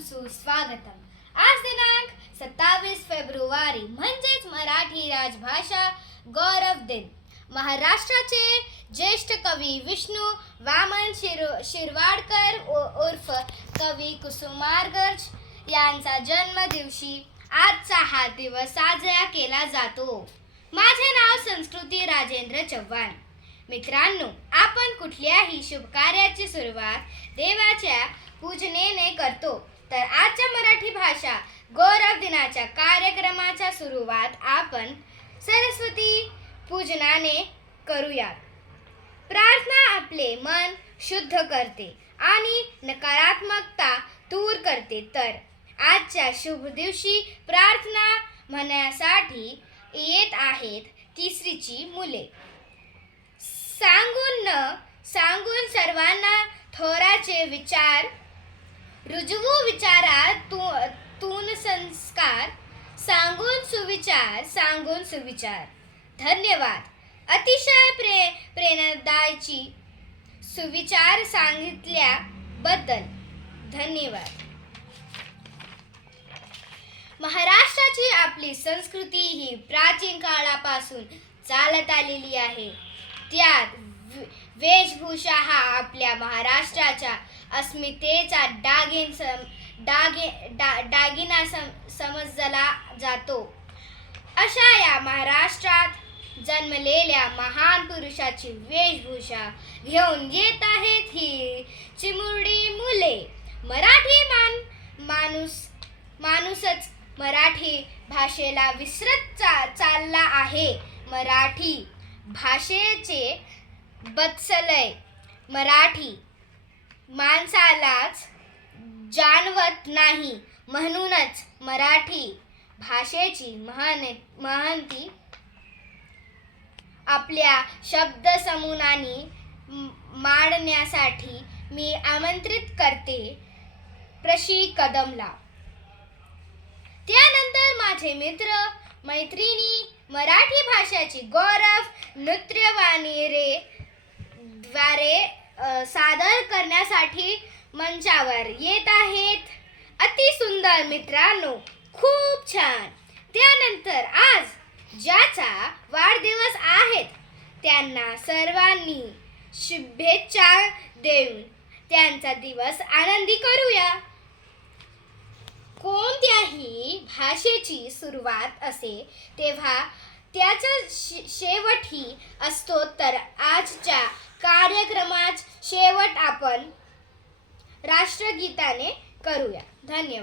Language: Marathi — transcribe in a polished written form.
सुस्वागतम. आज दिनांक 27 फेब्रुवारी म्हणजेच मराठी राजभाषा गौरव दिन. महाराष्ट्राचे ज्येष्ठ कवी विष्णू वामन शिरवाडकर उर्फ कवी कुसुमाग्रज यांचा जन्मदिवशी आजचा हा दिवस साजरा केला जातो. माझे नाव संस्कृती राजेंद्र चव्हाण. मित्रांनो, आपण कुठल्याही शुभ कार्याची सुरुवात देवाच्या पूजनेने करतो, तर आजच्या मराठी भाषा गौरव दिनाच्या कार्यक्रमाच्या सुरुवात आपण सरस्वती पूजनाने करूयात. प्रार्थना आपले मन शुद्ध करते आणि नकारात्मकता दूर करते, तर आजच्या शुभ दिवशी प्रार्थना म्हणण्यासाठी येत आहेत तिसरीची मुले. सांगून सर्वांना थोराचे विचार, रुजवू विचारातून संस्कार, सांगून सुविचार. धन्यवाद. अतिशय प्रेरणादायी सुविचार सांगितल्याबद्दल धन्यवाद. महाराष्ट्राची आपली संस्कृती ही प्राचीन काळापासून चालत आलेली आहे. त्यात वेशभूषा हा आपल्या महाराष्ट्राच्या अस्मितेचा दागिना समजला जातो. अशा या महाराष्ट्रात जन्मलेल्या महान पुरुषाची वेशभूषा घेऊन येत आहेत ही चिमुरडी मुले. मराठी माणूसच मराठी भाषेला विसरत चालला आहे. मराठी भाषेचे बत्सलय मराठी माणसालाच जाणवत नाही. म्हणूनच मराठी भाषेची महती आपल्या शब्दसमूहाने मांडण्यासाठी मी आमंत्रित करते प्रशी कदमला. त्यानंतर माझे मित्र मैत्रिणी मराठी भाषेची गौरव नृत्यवाणी द्वारे सादर करण्यासाठी मंचावर येत आहेत. अति सुंदर मित्रांनो, खूप छान. त्यानंतर आज ज्याचा वाढदिवस आहेत त्यांना सर्वांनी शुभेच्छा देऊन त्यांचा दिवस आनंदी करूया. कोणत्याही भाषेची सुरुवात असते तेव्हा त्याचा शेवटही असतो, तर आजच्या कार्यक्रमाचा शेवट आपण राष्ट्रगीताने करूया. धन्यवाद.